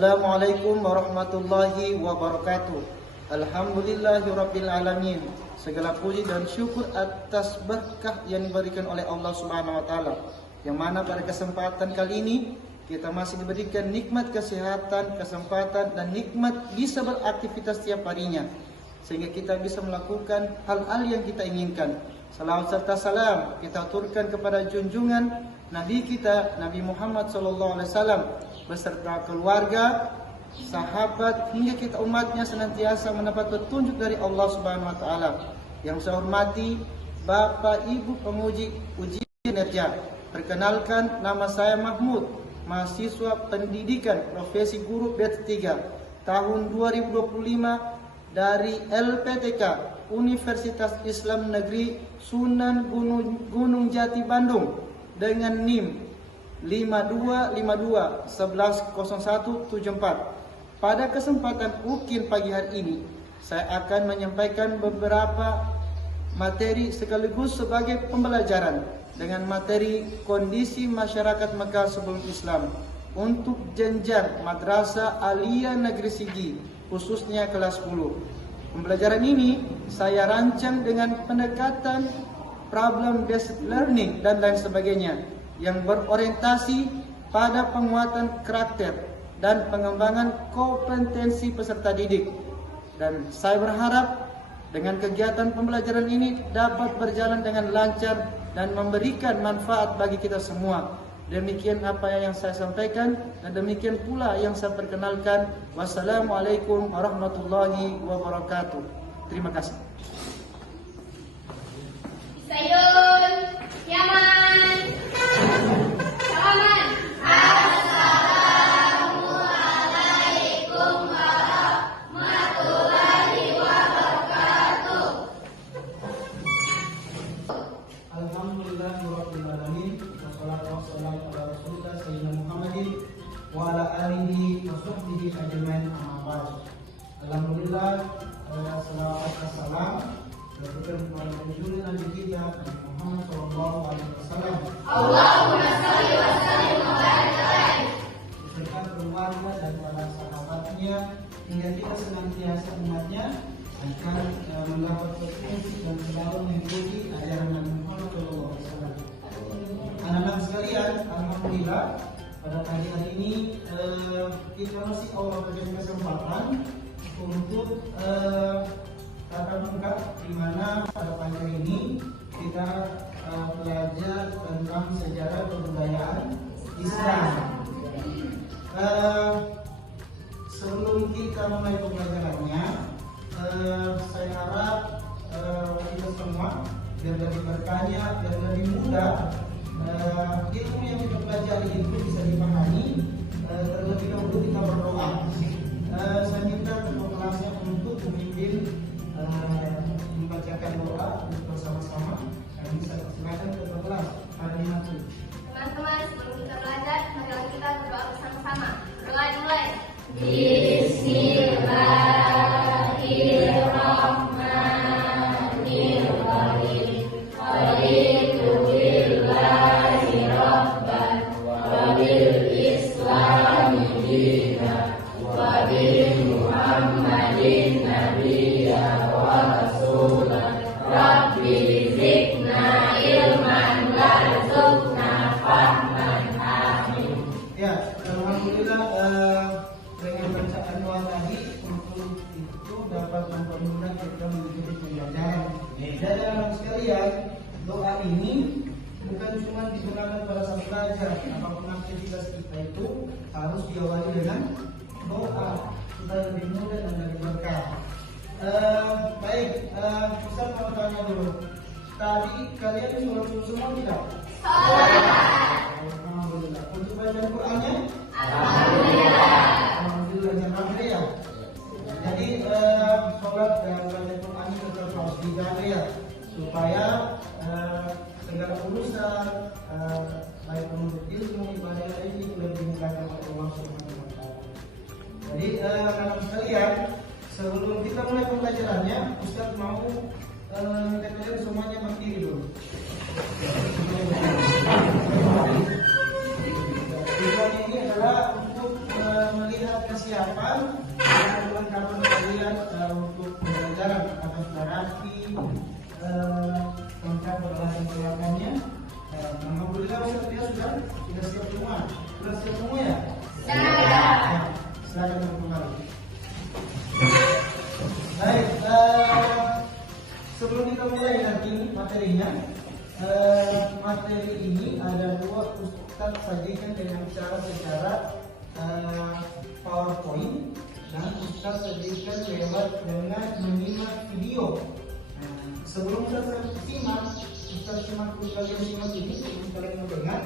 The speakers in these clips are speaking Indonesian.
Assalamualaikum warahmatullahi wabarakatuh. Alhamdulillahirabbil alamin. Segala puji dan syukur atas berkah yang diberikan oleh Allah Subhanahu wa taala. Yang mana pada kesempatan kali ini kita masih diberikan nikmat kesehatan, kesempatan dan nikmat bisa beraktivitas setiap harinya, sehingga kita bisa melakukan hal-hal yang kita inginkan. Salawat serta salam kita aturkan kepada junjungan Nabi kita, Nabi Muhammad SAW, beserta keluarga, sahabat, hingga kita umatnya senantiasa mendapat petunjuk dari Allah Subhanahu wa taala. Yang saya hormati Bapak Ibu penguji ujian kinerja. Perkenalkan, nama saya Mahmud, mahasiswa pendidikan profesi guru batch 3 tahun 2025 dari LPTK Universitas Islam Negeri Sunan Gunung Jati Bandung dengan NIM 5252110174. Pada kesempatan UKIN pagi hari ini, saya akan menyampaikan beberapa materi sekaligus sebagai pembelajaran dengan materi kondisi masyarakat Mekah sebelum Islam untuk jenjang Madrasah Aliyah Negeri Sigi, khususnya kelas 10. Pembelajaran ini saya rancang dengan pendekatan problem based learning dan lain sebagainya yang berorientasi pada penguatan karakter dan pengembangan kompetensi peserta didik. Dan saya berharap dengan kegiatan pembelajaran ini dapat berjalan dengan lancar dan memberikan manfaat bagi kita semua. Demikian apa yang saya sampaikan dan demikian pula yang saya perkenalkan. Wassalamualaikum warahmatullahi wabarakatuh. Terima kasih. Sayun, Yaman, Salaman. Assalamualaikum warahmatullahi wabarakatuh. Alhamdulillahirabbil alamin. Wassalatu wassalamu ala Rasulillah sayyidina Muhammadin wa ala alihi wa sahbihi ajmain, amma ba'd. Alhamdulillah, salawat wassalam diberikan kepada junjungan Nabi kita Nabi Muhammad sallallahu alaihi wasallam. Allahumma shalli wa sallim wa barik alaihi. Beserta keluarga dan para sahabatnya, hingga kita senantiasa umatnya akan mendapat petunjuk dan selalu mengikuti ajaran Nabi Muhammad sallallahu alaihi wasallam. Anak-anak sekalian, alhamdulillah pada pagi hari ini kita masih Allah berikan kesempatan untuk tatap muka, di mana pada pagi hari ini kita belajar tentang sejarah kebudayaan Islam. Sebelum kita mulai pembelajarannya, saya harap kita semua biar lebih bertanya, biar lebih mudah ilmu yang kita pelajari itu bisa dipahami. Terlebih dahulu kita berdoa. Saya minta ketua kelasnya untuk memimpin membacakan doa bersama-sama. Kami bisa silakan ketua kelas. Teman-teman, sebelum kita belajar, marilah kita berdoa bersama-sama. Doa dimulai. Bismillahirrahmanirrahim. Raditu billahi rabban wa bil islami dinan wa bi Muhammadin nabiyya wa rasulan. Rabbi zidna ilman warzuqna fahman. Amin. Ya, alhamdulillah dengan bacaan doa tadi untuk itu dapat mempermudah kita mengikuti pembelajaran. Jadi anak sekalian, doa ini bukan cuma digunakan pada saat belajar, apapun aktivitas kita itu harus diawali dengan doa supaya lebih mudah dan lebih berkah. Baik, Ustaz mau tanya dulu. Tadi kalian sholat semua tidak? Alhamdulillah. Untuk baca Qur'annya? Alhamdulillah. Alhamdulillah ya. Jadi sholat dan baca Qur'annya tetap harus dijaga ya, supaya segala urusan baik menuntut ilmu, ibadah ini lebih dimudahkan oleh Allah Subhanahu wa taala. Jadi anak sekalian, sebelum kita mulai pembelajarannya, Ustaz mau kalian semuanya berdiri dulu. Tujuan ini adalah untuk melihat sudah siap semua? Sudah siap semua ya? Siap. Silakan kembali. Baik, sebelum kita mulai nanti materinya, materi ini ada dua ustaz sajikan dengan cara secara PowerPoint dan ustaz sajikan lewat dengan menyimak video. Sebelum kita simak, kalian simak ini, sebelum kalian mendengar,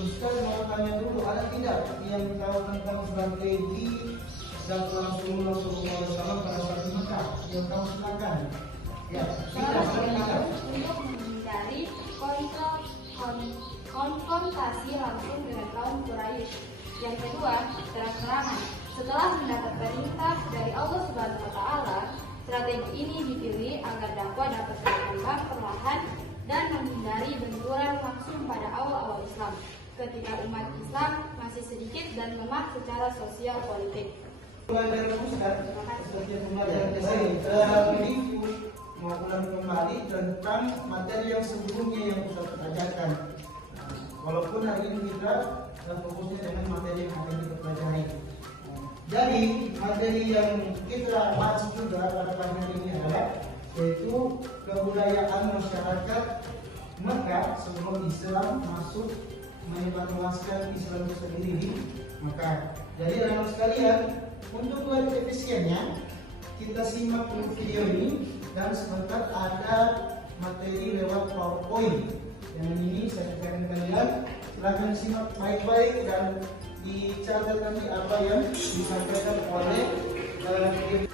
Ustaz mau tanya dulu, ada tidak yang tahu tentang strategi dan Rasulullah SAW pada saat di Mekah? Yang tahu silakan. Ya, silakan. Untuk menghindari konfrontasi langsung dengan kaum Quraisy. Yang kedua, terang-terangan. Setelah mendapat perintah dari Allah Subhanahu wa Ta'ala, strategi ini dipilih agar dakwah dapat berkembang perlahan dan menghindari benturan langsung pada awal-awal Islam, ketika umat Islam masih sedikit dan lemah secara sosial politik. Pelajaran Ustaz, seperti pembelajaran review mau ulang kembali tentang materi yang sebelumnya yang Ustaz ajarkan. Walaupun hari ini kita fokusnya dengan materi yang akan kita pelajari. Jadi materi yang kita bahas juga pada pagi hari ini adalah yaitu kebudayaan masyarakat Mekah sebelum Islam masuk menyebarluaskan Islam itu sendiri di Mekah. Jadi anak sekalian, untuk lebih efisiennya kita simak dulu video ini dan sebentar ada materi lewat PowerPoint. Yang ini saya akan kalian silahkan simak baik-baik dan dicatat nanti apa yang disampaikan oleh video.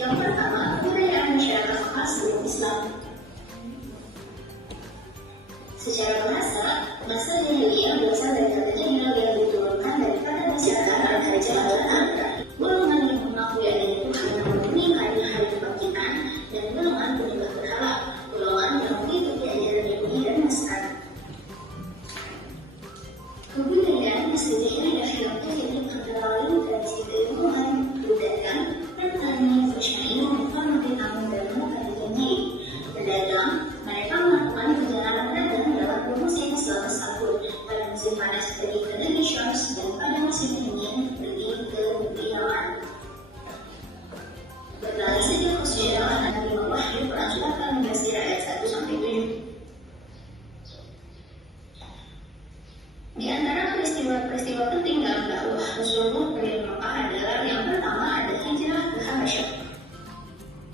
Yang pertama, kebudayaan masyarakat Mekah sebelum Islam. Secara bahasa jahiliyah berasal dari kata jahil yang diturunkan daripada masyarakat kerajaan Arab. Golongan yang mengakui adanya Tuhan yang memurnikan hari kebangkitan dan golongan penyembah berhala, golongan yang mengikuti ajaran Yahudi dan Nasrani. Kebudayaan meski jahiliyah yang terjadi antara lain tradisi keilmuan, pedagang, petani, persyair, informasi tamu dan pedagang. Mereka melakukan perjalanan dagang lewat promosi Di antara peristiwa-peristiwa penting dalam dakwah Rasulullah dari Mekah adalah yang pertama ada hijrah ke Habasyah.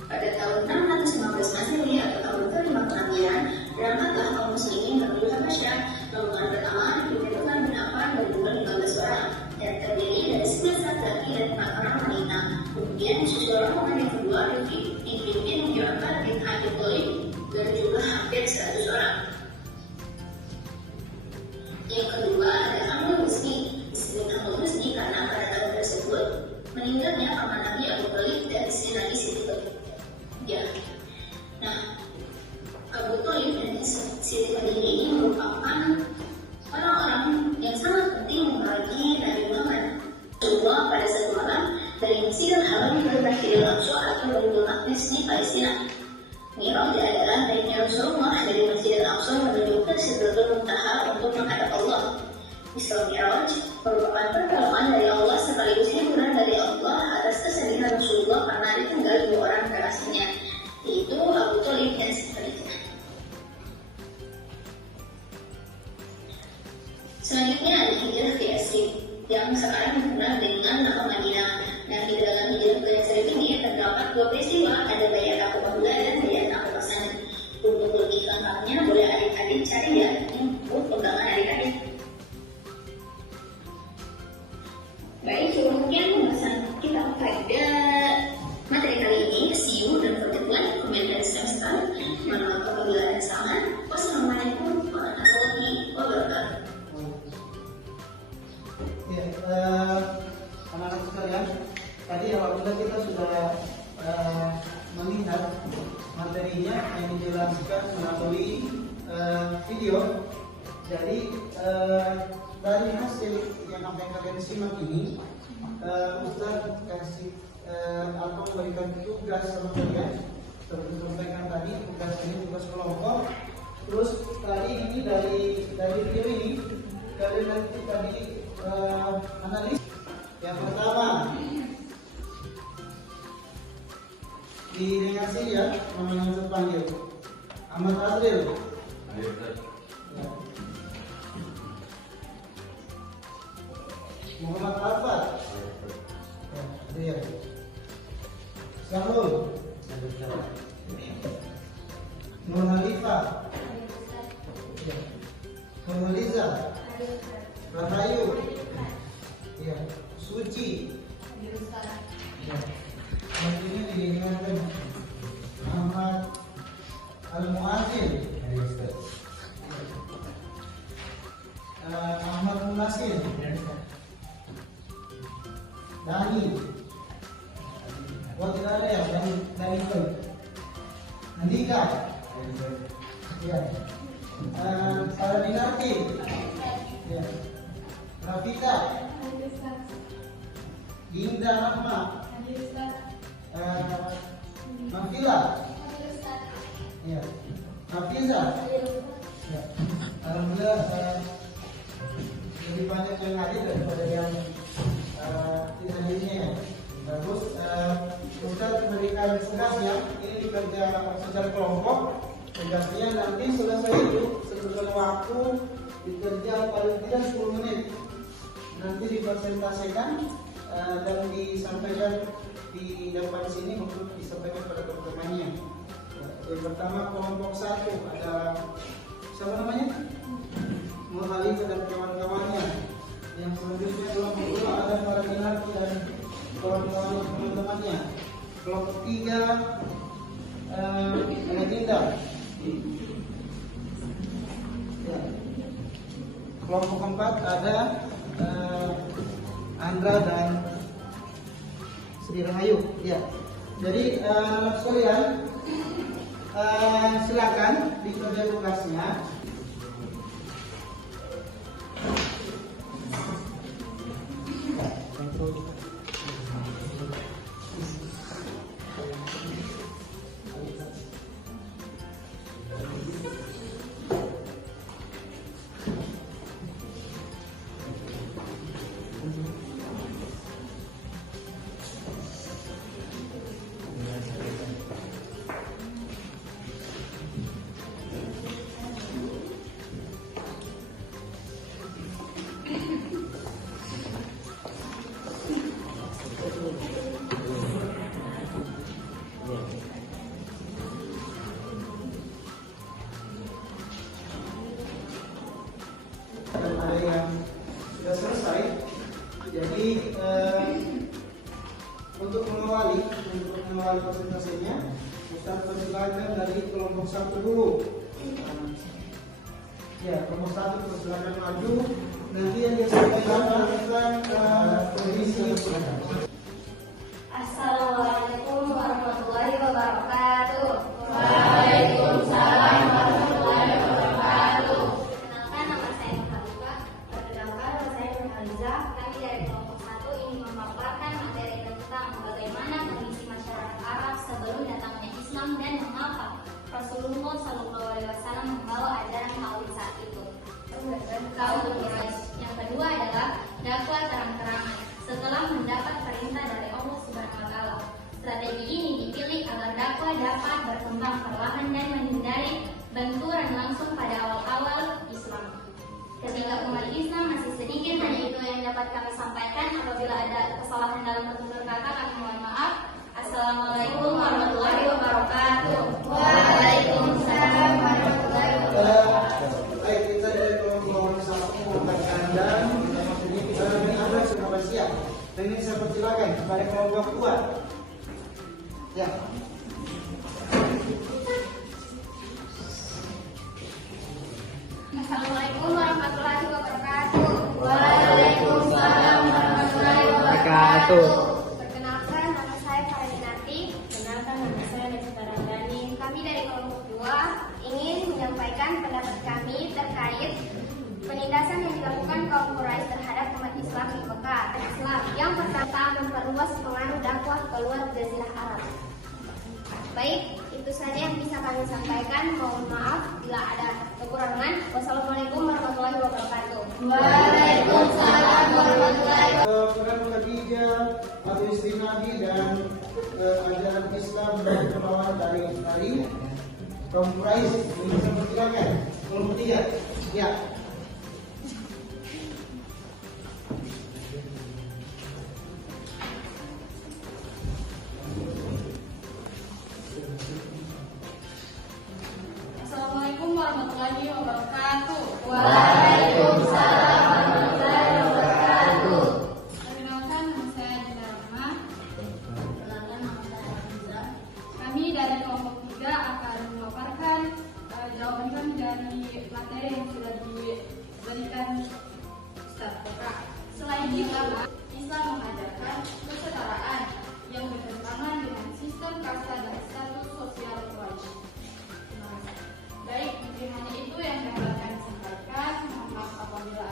Pada tahun 615 Masehi atau tahun kelima kenabian, berangkatlah kaum muslimin menuju Habasyah. Rombongan pertama dipimpin bin Affan dan jumlah 15 orang dan terdiri dari 11 laki-laki dan 4 orang wanita. Kemudian disusul rombongan yang kedua dipimpin Ja'far bin Abi Thalib dan jumlah hampir 100 orang. Yang kedua ada Amr Husni, disebut Amr Husni karena pada tahun tersebut meninggalnya paman Nabi Abu Thalib dan istri Nabi Siti Khadijah. Nah, Abu Thalib dan Siti Khadijah ini merupakan orang-orang yang sangat penting bagi Nabi Muhammad. Semua pada satu malam dari Masjidil Haram ke Masjidil Aqsa atau Baitul Maqdis di Palestina. Mi'raj adalah naiknya Rasulullah dari Masjidil Aqsa menuju ke Sidratul Muntaha untuk menghadap Allah. Isra Mi'raj merupakan pertolongan dari Allah sekaligus hiburan dari Allah atas kesedihan Rasulullah karena ditinggal 2 orang kekasihnya, yaitu Abu Thalib dan Siti Khadijah. Selanjutnya ada hijrah ke Yasrib yang sekarang dikenal dengan nama Madinah. Nah, di dalam hijrah ke Yasrib ini terdapat 2 peristiwa, ada Bayat Aqabah Ula dan Bayat Aqabah Tsani. Untuk lebih lengkapnya boleh adik-adik cari ya buku pegangan adik-adik. Baik, mungkin pembahasan kita pada materi kali ini. See you dan pertemuan komentar semester. Mohon maaf apabila ada kesalahan. Wassalamualaikum warahmatullahi wabarakatuh. Ya, anak-anak sekalian, tadi alhamdulillah kita sudah melihat materinya yang dijelaskan melalui video. Jadi dari hasil yang apa yang kalian simak ini, Ustaz kasih atau memberikan tugas sama kalian. Seperti sampaikan tadi, tugas ini tugas kelompok. Terus tadi ini dari video ini kalian nanti tadi analis. Yang pertama didengar sini ya, nama yang terpanggil Ahmad Azril. Muhammad Alfat. Ya. Sahrul. Nur Halifah. Nurhaliza. Rahayu. Ya. Suci. Ya. Ini diingatkan Ahmad Al-Mu'adzin. Ahmad Munasir. Dani. Oh tidak ada ya, Dani itu. Andika. Ya. Saladinarti. Ya. Rafika. Dinda Rahma. Mafila. Ya. Hafiza. Ya. Alhamdulillah lebih banyak yang hadir daripada yang tidak hadirnya. Bagus. Ustaz memberikan tugas ya. Ini dikerjakan secara kelompok. Tugasnya nanti selesai itu sebelum waktu dikerja paling tidak 10 menit. Nanti dipresentasikan dan disampaikan di depan sini untuk disampaikan pada teman-temannya. Yang pertama kelompok 1 ada siapa namanya? Nur Halifah dan kawan-kawannya. Yang selanjutnya kelompok 2 ada para binarki dan kawan-kawan teman-temannya. Kelompok 3 ada Dinda. Ya. Kelompok 4 ada Andra dan Sri Rahayu. Ya. Jadi anak sekalian, silakan dikerjakan tugasnya. Ada yang sudah selesai. Jadi untuk mengawali presentasinya, Ustaz persilakan dari kelompok 1 dulu. Ya, kelompok 1 persilakan maju. Nanti yang disampaikan tentang kondisi. Assalamualaikum warahmatullahi wabarakatuh. Waalaikumsalam warahmatullahi wabarakatuh. Kenalkan, nama saya Nurhaliza. Perkenalkan, nama saya Nurhaliza. Kami dari kelompok 1 ingin memaparkan materi tentang bagaimana kondisi masyarakat Arab sebelum datangnya Islam dan mengapa Rasulullah SAW membawa ajaran tauhid saat itu. Kaum Quraisy. Yang kedua adalah dakwah terang-terangan setelah mendapat perintah dari Allah Subhanahu wa taala. Strategi ini dipilih agar dakwah dapat berkembang perlahan dan menghindari benturan langsung pada awal-awal Islam. Ketika umat Islam masih sedikit, hanya itu yang dapat kami sampaikan. Apabila ada kesalahan dalam tutur kata, kami mohon maaf. Assalamualaikum warahmatullahi wabarakatuh. Waalaikumsalam warahmatullahi wabarakatuh. Baik, kita dari kelompok 1 dan ini ada sudah siap. Dan ini saya persilakan kepada kelompok 2. Ya. Assalamualaikum warahmatullahi wabarakatuh. Waalaikumsalam warahmatullahi wabarakatuh. Perkenalkan, nama saya Faridinati. Perkenalkan, nama saya Nesta Ramdhani. Kami dari kelompok 2 ingin menyampaikan pendapat kami terkait penindasan yang dilakukan kaum Quraisy terhadap umat Islam di Mekah. Yang pertama, memperluas pengaruh dakwah keluar Jazirah Arab. Baik, itu saja yang bisa kami sampaikan. Mohon maaf bila ada kekurangan. Wassalamualaikum warahmatullahi wabarakatuh. Waalaikumsalam warahmatullahi wabarakatuh. Peran ketiga atau istinahi dan ajaran Islam dan penolakan dari kaum Quraisy. Ini saya persilakan kelompok 3. Ya. Assalamualaikum warahmatullahi wabarakatuh. Waalaikumsalam warahmatullahi wabarakatuh. Perkenalkan, nama saya Dina Rahma. Perkenalkan, nama saya Hamza. Kami dari kelompok 3 akan memaparkan jawaban dari materi yang sudah diberikan Ustaz Oka. Selain itu, Islam mengajarkan kesetaraan yang bertentangan dengan sistem kasta dan status sosial Quraisy. Baik, mungkin hanya itu yang dapat kami sampaikan. Mohon maaf apabila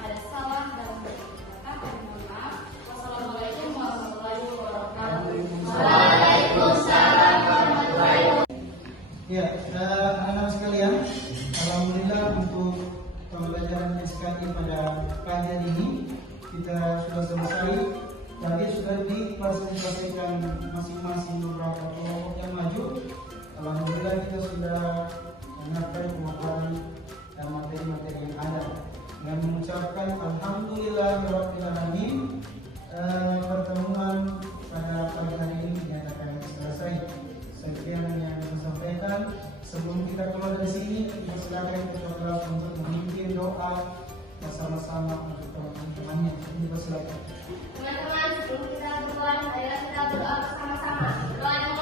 ada salah dalam berkata. Mohon maaf. Wassalamualaikum warahmatullahi wabarakatuh. Waalaikumsalam warahmatullahi wabarakatuh. Ya, anak-anak sekalian, alhamdulillah untuk pembelajaran SKI pada pagi hari ini kita sudah selesai. Tadi sudah dipresentasikan masing-masing beberapa kelompok yang maju. Alhamdulillah kita sudah mendengarkan pemaparan dan materi-materi yang ada. Dengan mengucapkan alhamdulillahirabbil alamin, pertemuan pada pagi hari ini dinyatakan selesai. Sekian yang saya sampaikan. Sebelum kita keluar dari sini, kita silakan kepada untuk memimpin doa bersama-sama untuk teman-temannya. Ini silakan. Teman-teman, sebelum kita berdoa, marilah kita berdoa bersama-sama. Doa yang